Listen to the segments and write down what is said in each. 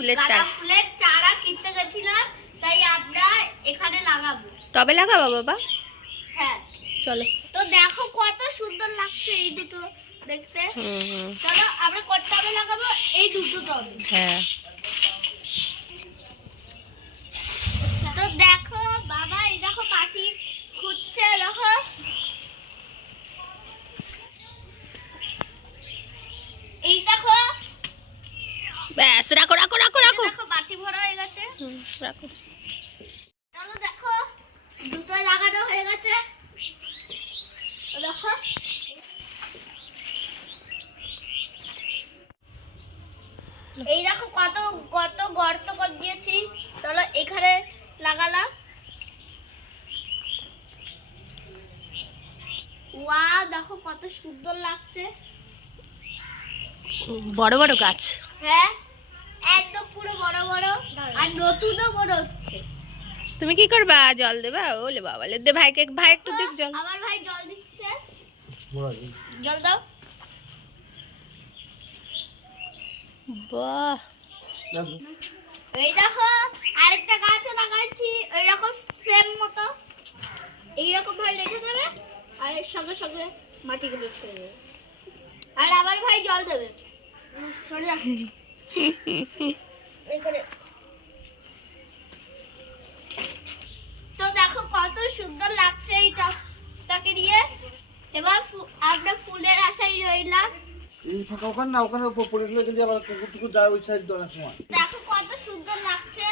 ফুলের চারা। গাঁদা ফুলের চারা কিনতে গেছিলাম, তাই আমরা এখানে লাগাবো। তবে লাগাবো বাবা? হ্যাঁ চলো। তো দেখো কত সুন্দর লাগছে এই দুটো দেখতে। চলো আমরা কত টবে লাগাবো? এই দুটো টবে। হ্যাঁ। তো দেখো বাবা, এই দেখো মাটি খুঁজছে, দেখো এই দেখো। ব্যাস, রাখো রাখো রাখো রাখো। দেখো মাটি ভরা হয়ে গেছে। রাখো। চলো দেখো দুটো লাগানো হয়ে গেছে। দেখো এই দেখো কত কত গর্ত করে দিয়েছি। চলো এখানে লাগালাম। ওয়াও, দেখো কত সুন্দর লাগছে। বড় বড় গাছ। হ্যাঁ একদম পুরো বড় বড়, আর নতুনও বড় হচ্ছে। তুমি কি করবা? জল দেবা? ওলে বাবা, দে ভাইকে, ভাই একটু দেখ জল। আমার ভাই জল দিচ্ছে। জল দাও। বাহ, এই দেখো আরেকটা গাছও লাগাচ্ছি এইরকম সেম মতো। এইরকম ভাবে রেখে দেবে আর এর সঙ্গে সঙ্গে মাটিগুলো ছেড়ে দেবে, আর আমার ভাই জল দেবে। সরে যা। এই করে। তো দেখো কত সুন্দর লাগছে এই টবটাকে নিয়ে। এবার আমরা ফুলের আশায় রইলাম। এই ফাঁকা ওখানে না, ওখানে পড়ে গেলে আবার কুকুরটুকু যায় ওই সাইড দিয়ে অনেক সময়। দেখো কত সুন্দর লাগছে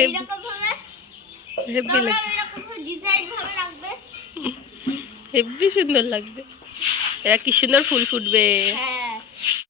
এইরকম ভাবে। হেব্বি তোমরা লাগছে, এরকম ভাবে ডিজাইন ভাবে রাখবে। হেব্বি সুন্দর লাগবে। এরা কি সুন্দর ফুল ফুটবে। হ্যাঁ।